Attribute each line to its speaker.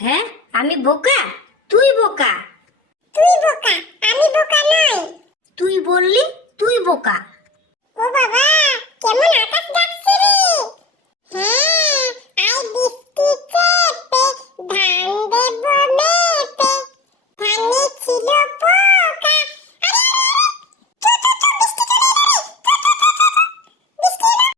Speaker 1: হ্যাঁ? আমি বোকা? তুই বোকা?
Speaker 2: তুই বোকা আমি বোকা নই।
Speaker 1: তুই বললি তুই বোকা।